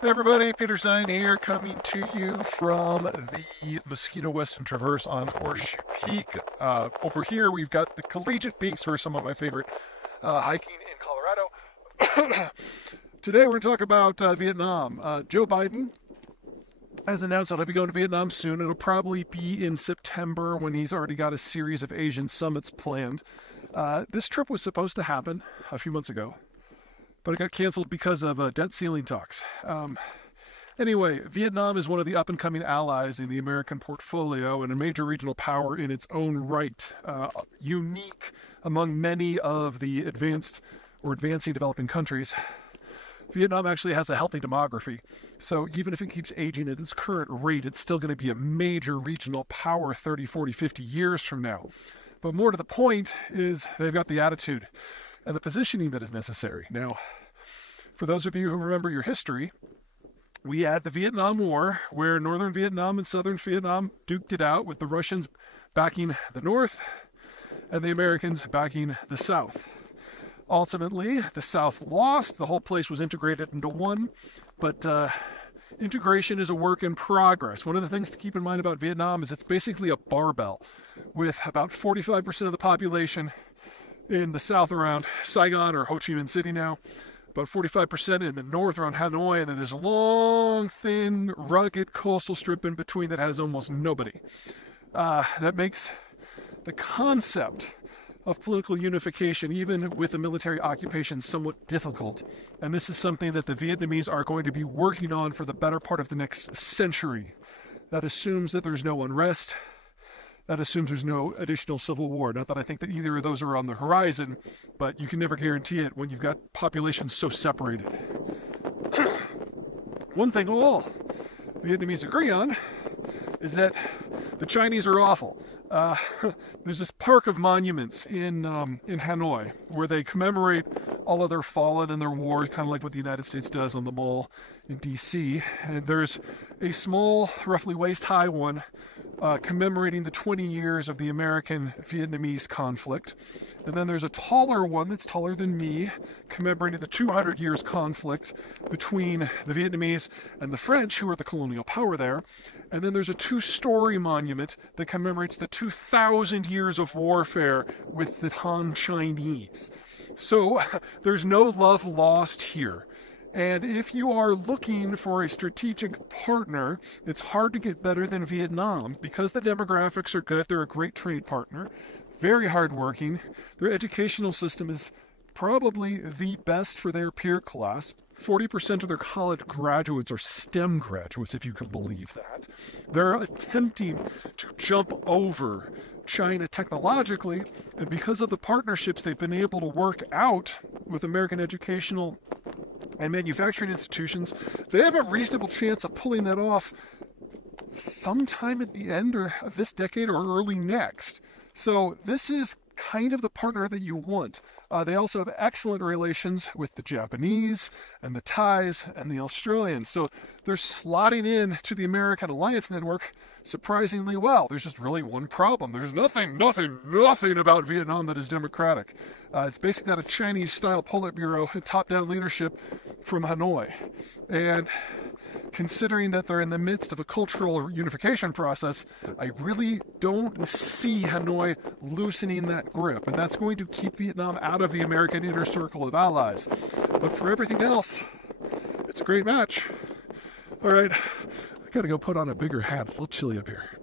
Hey everybody, Peter Zeihan here, coming to you from the Mosquito Western Traverse on Horseshoe Peak. Over here, we've got the Collegiate Peaks, for some of my favorite hiking in Colorado. Today, we're going to talk about Vietnam. Joe Biden has announced that he'll be going to Vietnam soon. It'll probably be in September when he's already got a series of Asian summits planned. This trip was supposed to happen a few months ago, but it got canceled because of debt ceiling talks. Anyway, Vietnam is one of the up-and-coming allies in the American portfolio and a major regional power in its own right, unique among many of the advanced or advancing developing countries. Vietnam actually has a healthy demography, so even if it keeps aging at its current rate, it's still going to be a major regional power 30, 40, 50 years from now. But more to the point is they've got the attitude and the positioning that is necessary. Now, for those of you who remember your history, we had the Vietnam War, where northern Vietnam and southern Vietnam duked it out with the Russians backing the north and the Americans backing the south. Ultimately, the South lost. The whole place was integrated into one, but integration is a work in progress. One of the things to keep in mind about Vietnam is it's basically a barbell, with about 45% of the population in the south around Saigon or Ho Chi Minh City now, about 45% in the north around Hanoi, and then this long, thin, rugged coastal strip in between that has almost nobody. That makes the concept of political unification, even with a military occupation, somewhat difficult. And this is something that the Vietnamese are going to be working on for the better part of the next century. That assumes that there's no unrest. That assumes there's no additional civil war. Not that I think that either of those are on the horizon, but you can never guarantee it when you've got populations so separated. One thing all Vietnamese agree on is that the Chinese are awful. There's this park of monuments in Hanoi where they commemorate all of their fallen in their wars, kind of like what the United States does on the Mall in D.C. And there's a small, roughly waist-high one commemorating the 20 years of the American-Vietnamese conflict. And then there's a taller one that's taller than me, commemorating the 200 years conflict between the Vietnamese and the French, who are the colonial power there. And then there's a two-story monument that commemorates the 2,000 years of warfare with the Han Chinese. So there's no love lost here. And if you are looking for a strategic partner, it's hard to get better than Vietnam because the demographics are good. They're a great trade partner, very hardworking. Their educational system is probably the best for their peer class. 40% of their college graduates are STEM graduates, if you can believe that. They're attempting to jump over China technologically, and because of the partnerships they've been able to work out with American educational and manufacturing institutions, they have a reasonable chance of pulling that off sometime at the end of this decade or early next. So this is kind of the partner that you want. They also have excellent relations with the Japanese and the Thais and the Australians. So they're slotting in to the American alliance network surprisingly well. There's just really one problem. There's nothing about Vietnam that is democratic. It's basically got a Chinese-style Politburo and top-down leadership from Hanoi. And considering that they're in the midst of a cultural unification process, I really don't see Hanoi loosening that grip. And that's going to keep Vietnam out of the American inner circle of allies. But for everything else, it's a great match. All right, I gotta go put on a bigger hat. It's a little chilly up here.